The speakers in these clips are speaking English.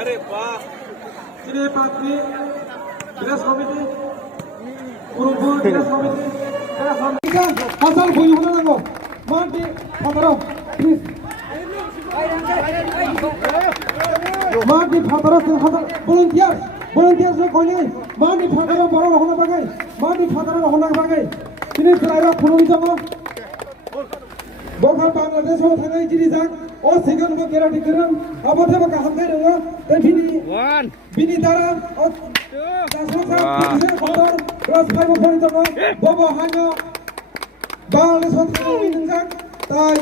अरे वाह ini Patri Dinas Komite Urubur Dinas Komite Hasan Boyu Hanango Mati Fataro please Mati Fataro volunteers ne koi nai Mati Fataro baro hona bagai Mati Fataro hona bagai ini selaira phunumi jango Bokha Bangladesh ho thangai jirijak o second ko kerati kiran abothe ba kaham kai rengo te bini dara o dasokha motor cross 5 phone jango bobo hanyo Bangladesh ho thangai ninjak tai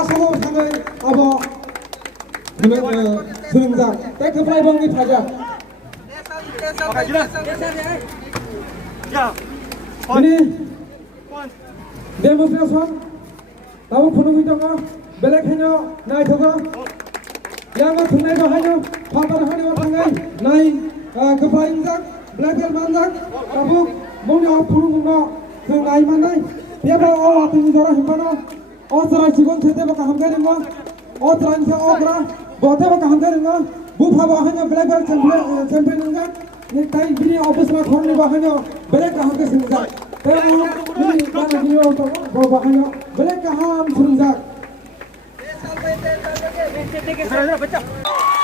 asomo thangai abo sunjak te khlai bangi thaja ini demonstration tahu phunumi jango belek hanyo nai thoga yang thunai do hanyo phatar hanyo thangai nai khlai ninjak black belt manjak tabu moni o phunung no thunai manai beba o atini jora himpano o sarai jigon thete ba kaham kai ringo o tran sa okra bote ba kaham kai ringo bu phaba hanyo black belt champion ninjak ni tai bini office ma khorni ba hanyo black kaham kai sinjak ini mana dia untuk bawa hanyo black kaham sinjak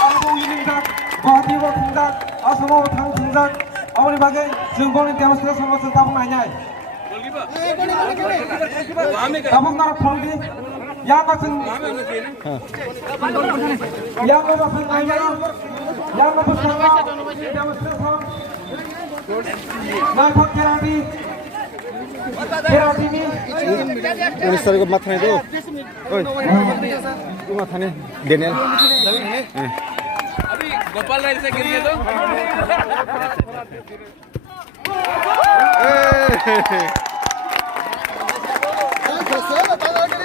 Aku ini dah bagi waktu dah asal orang tinggal awal bagai jengkol demonstrasi sama setahun nanya. Tabung nak pergi, yang macam nanya, yang macam demonstrasi, nak kerani ni. Unis tarik mat ni tu. Oi, tu mat ni Daniel. अभी गोपाल राय से गिरी तो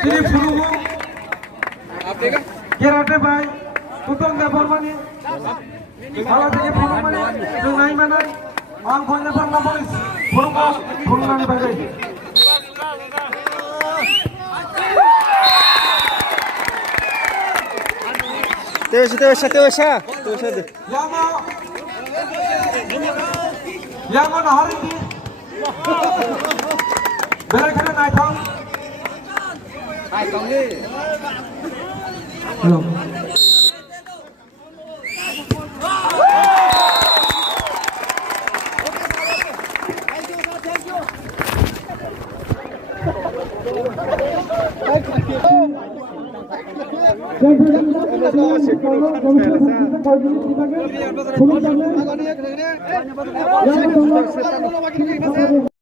ini phulugu आप देखा kerate bai tutong da bormani ala থেকে phulugu mane nai manai ang khonja parna polis phulugu nani bagai Teusha deh. Yang mana hari ini? Bereknya naik tang. Ni. Hello. Thank you.